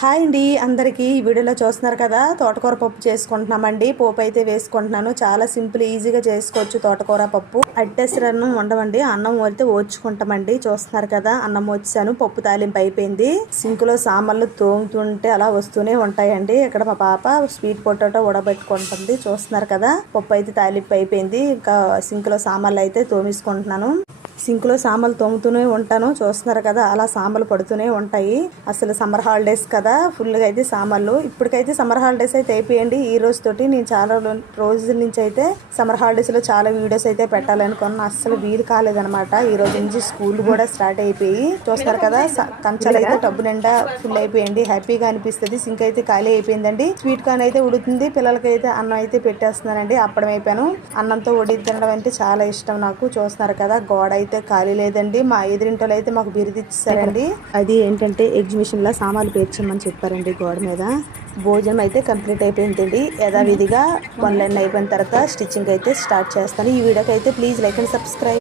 Hi అండి అందరికీ ఈ వీడియోలో చూస్తున్నారు కదా తోటకూర పప్పు చేసుకుంటున్నామండి. పోపు అయితే వేసుకుంటున్నాను. చాలా సింపుల్ ఈజీగా చేసుకోవచ్చు తోటకూర పప్పు. అట్టేసరన్నం వండమండి, అన్నం అయితే ఓడ్చుకుంటామండి. చూస్తున్నారు కదా అన్నం వచ్చాను, పప్పు తాలింపు అయిపోయింది. సింకులో సామాన్లు తోముతుంటే అలా వస్తూనే ఉంటాయండి. ఇక్కడ మా పాప స్వీట్ పొటాటో ఉడబెట్టుకుంటుంది. చూస్తున్నారు కదా పప్పు అయితే తాలింపు అయిపోయింది. ఇంకా సింకులో సామాన్లు అయితే తోమేసుకుంటున్నాను. సింక్లో సామాన్లు తోముతూనే ఉంటాను. చూస్తున్నారు కదా అలా సామాన్లు పడుతూనే ఉంటాయి. అసలు సమ్మర్ హాలిడేస్ కదా, ఫుల్గా అయితే సామాన్లు. ఇప్పటికైతే సమ్మర్ హాలిడేస్ అయితే అయిపోయండి. ఈ రోజు తోటి నేను చాలా రోజుల నుంచి అయితే సమ్మర్ హాలిడేస్లో చాలా వీడియోస్ అయితే పెట్టాలనుకున్నాను. అస్సలు వీలు కాలేదనమాట. ఈ రోజు నుంచి స్కూల్ కూడా స్టార్ట్ అయిపోయి చూస్తున్నారు కదా కంచాలు అయితే టబ్బు నిండా ఫుల్ అయిపోయింది. హ్యాపీగా అనిపిస్తుంది. సింక్ అయితే ఖాళీ అయిపోయిందండి. స్వీట్ కార్న్ అయితే ఉడుతుంది. పిల్లలకి అయితే అన్నం అయితే పెట్టేస్తున్నానండి. అప్పడం అయిపోయాను. అన్నంతో వడి తినడం అంటే చాలా ఇష్టం నాకు. చూస్తున్నారు కదా గోడ అయితే ఖాళీ లేదండి. మా ఎదురింటోళ్ళు అయితే మాకు బిరుదిచ్చారండి. అది ఏంటంటే ఎగ్జిబిషన్ లో సామాన్లు పేర్చమని చెప్పారండి గోడ మీద. భోజనం అయితే కంప్లీట్ అయిపోయిందండి. యథావిధిగా పనులన్నీ అయిపోయిన తర్వాత స్టిచ్చింగ్ అయితే స్టార్ట్ చేస్తాను. ఈ వీడియోకి అయితే ప్లీజ్ లైక్ అండ్ సబ్స్క్రైబ్.